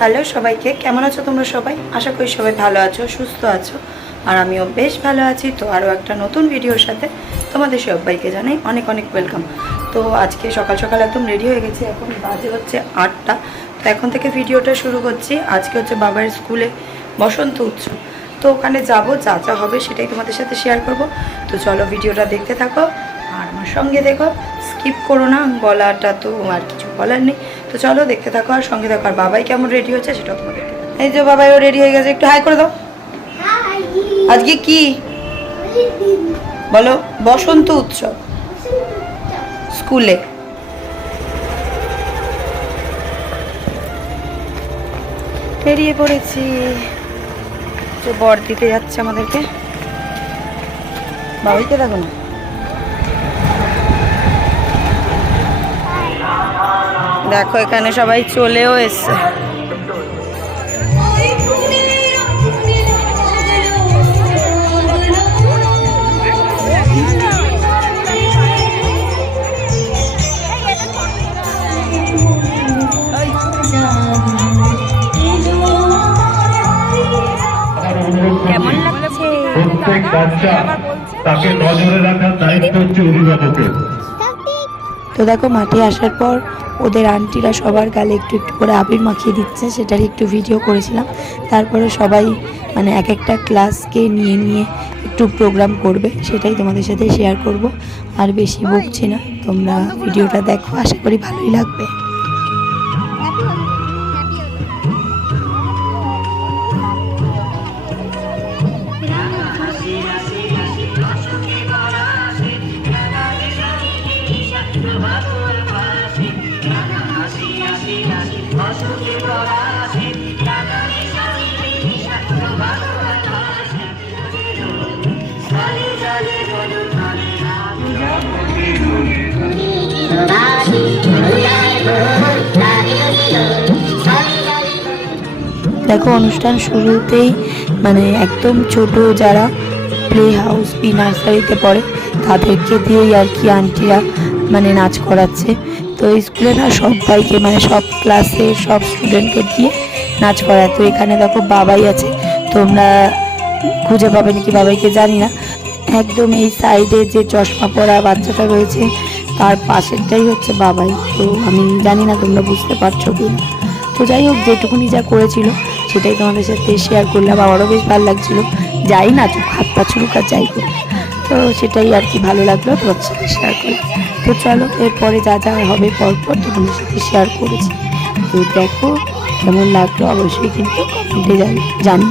Hello সবাইকে, কেমন আছো তোমরা সবাই? আশা করি সবাই ভালো আছো, সুস্থ আছো। আর আমিও বেশ ভালো আছি। তো আরও একটা নতুন ভিডিওর সাথে তোমাদের সবাইকে জানাই অনেক অনেক ওয়েলকাম তো আজকে সকাল সকাল একদম রেডি হয়ে গেছি, এখন বাজে হচ্ছে আটটা। তো এখন থেকে ভিডিওটা শুরু করছি। আজকে হচ্ছে বাবার স্কুলে বসন্ত উৎসব। তো ওখানে যাব, যা যা হবে সেটাই তোমাদের সাথে শেয়ার করব। তো চলো ভিডিওটা দেখতে থাকো। আর আমার সঙ্গে দেখো স্কিপ করো না গলাটা তো আর কিছু বলার নেই। তো চলো দেখতে থাকো আর সঙ্গে দেখো আর বাবাই কেমন রেডি হচ্ছে সেটাও তোমাদের এই যে বাবাই ও রেডি হয়ে গেছে একটু হাই করে দাও। আজকে কি? বলো বসন্ত উৎসব। স্কুলে। বেরিয়ে পড়েছি। বর দিতে যাচ্ছে আমাদেরকে। বাবাইকে দেখো না। দেখো এখানে সবাই চলেও এসছে। কেমন লাগছে? প্রত্যেক বাচ্চা তাকে নজরে রাখার দায়িত্ব হচ্ছে অভিভাবকের। তো দেখো মাঠে আসার পর ওদের আন্টিরা সবার গালে একটু একটু করে আবির মাখিয়ে দিচ্ছে সেটার একটু ভিডিও করেছিলাম। তারপরে সবাই মানে এক একটা ক্লাসকে নিয়ে নিয়ে একটু প্রোগ্রাম করবে, সেটাই তোমাদের সাথে শেয়ার করব। আর বেশি বকছি না, তোমরা ভিডিওটা দেখো, আশা করি ভালোই লাগবে। দেখো, অনুষ্ঠান শুরুতেই মানে একদম ছোট যারা প্লে হাউস বি নার্সারিতে পড়ে, তাদেরকে দিয়েই আর কি আন্টিরা মানে নাচ করাচ্ছে। তো স্কুলে না সবাইকে মানে সব ক্লাসে সব স্টুডেন্টকে দিয়ে নাচ করায়। তো এখানে দেখো বাবাই আছে, তোমরা খুঁজে পাবে নাকি বাবাইকে জানি না। একদম এই সাইডে যে চশমা পরা বাচ্চাটা রয়েছে, তার পাশেরটাই হচ্ছে বাবাই। তো আমি জানি না তোমরা বুঝতে পারছ কি না তো যাই হোক, যেটুকুনি যা করেছিল সেটাই তোমাদের সাথে শেয়ার করলাম। আমারও বেশ ভালো লাগছিল। যাই না তো হাত পা চুরুকা যাই তো সেটাই আর কি ভালো লাগল তোমার সাথে শেয়ার করলাম। তো চলো, এরপরে যা যা হবে পরপর তোমাদের সাথে শেয়ার করেছি। তো দেখো কেমন লাগল অবশ্যই কিন্তু কমেন্টে জানি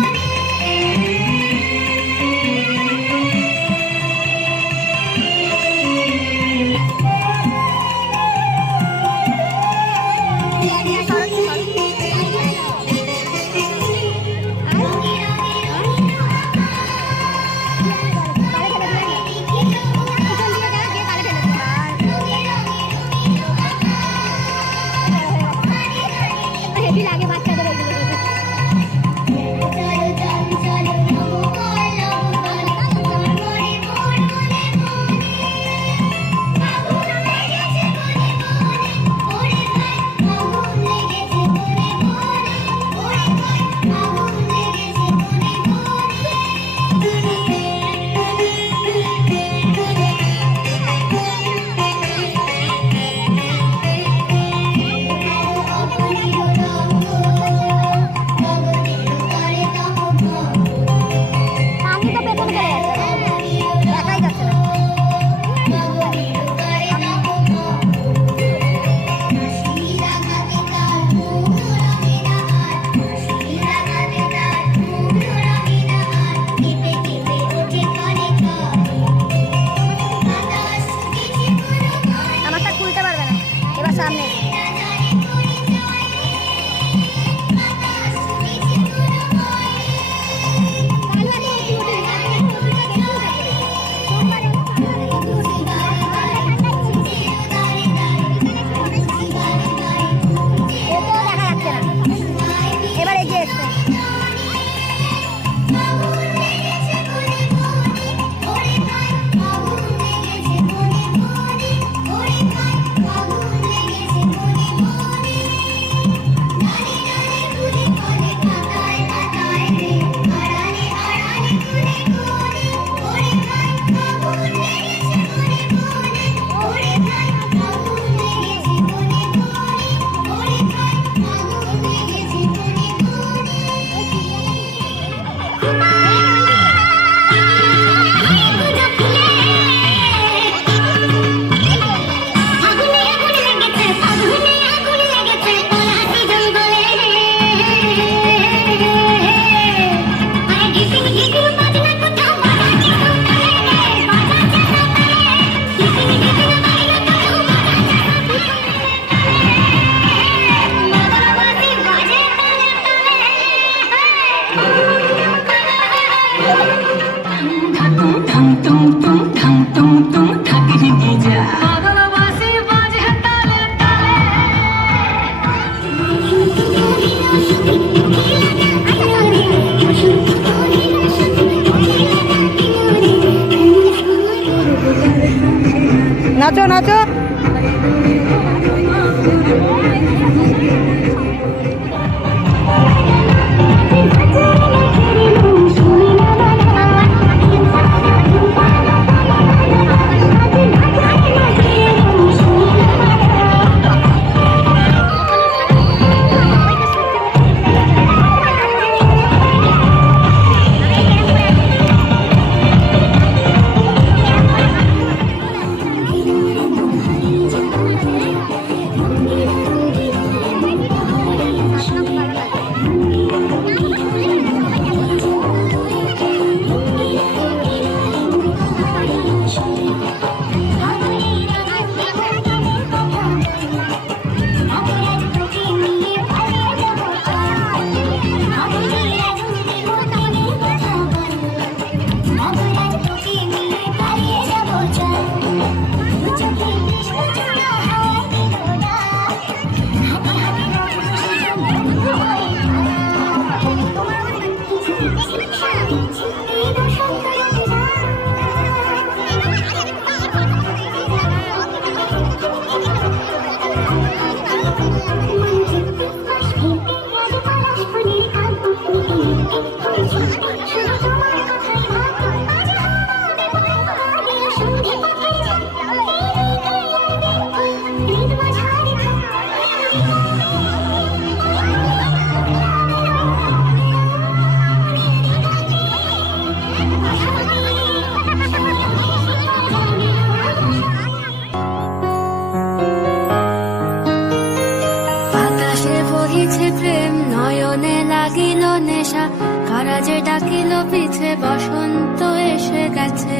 নাচো নাচো বহিছে প্রেম নয়নে লাগিল নেশা কারাজে ডাকিল পিছে বসন্ত এসে গেছে।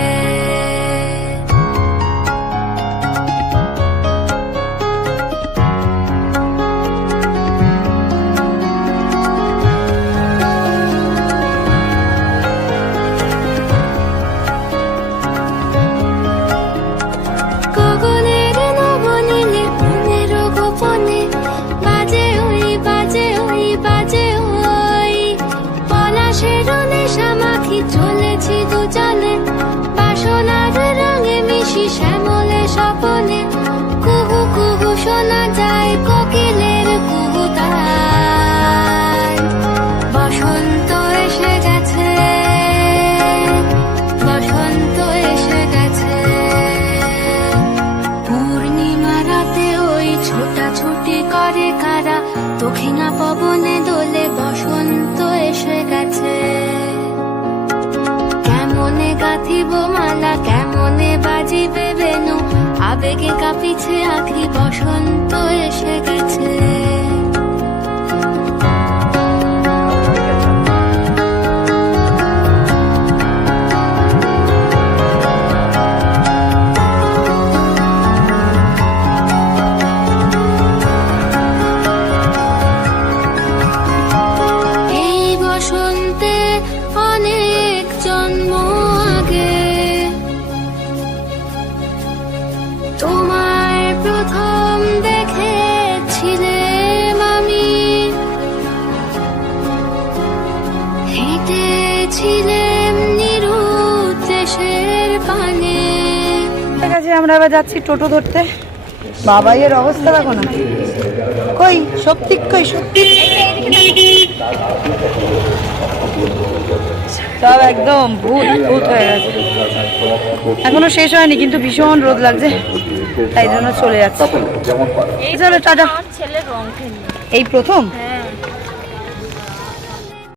শ্যামলে স্বপনে কুহু কুহু শোনা যায় কোকিলের বসন্ত এসে গেছে, বসন্ত এসে গেছে। পূর্ণিমা রাতে ওই ছোটাছুটি করে কারা? দক্ষিণা পবনে আবেগে কাঁপিছে আখি বসন্ত এসে গেছে। আমরা এবার যাচ্ছি টোটো ধরতে। বাবা এর অবস্থা দেখো না। কই সত্যি কই সত্যি। সব একদম ভূত ভূত হয়ে গেছে। এখনও শেষ হয়নি কিন্তু ভীষণ রোদ লাগছে। তাই জন্য চলে যাচ্ছে। এই চলো টাটা। এই প্রথম? হ্যাঁ।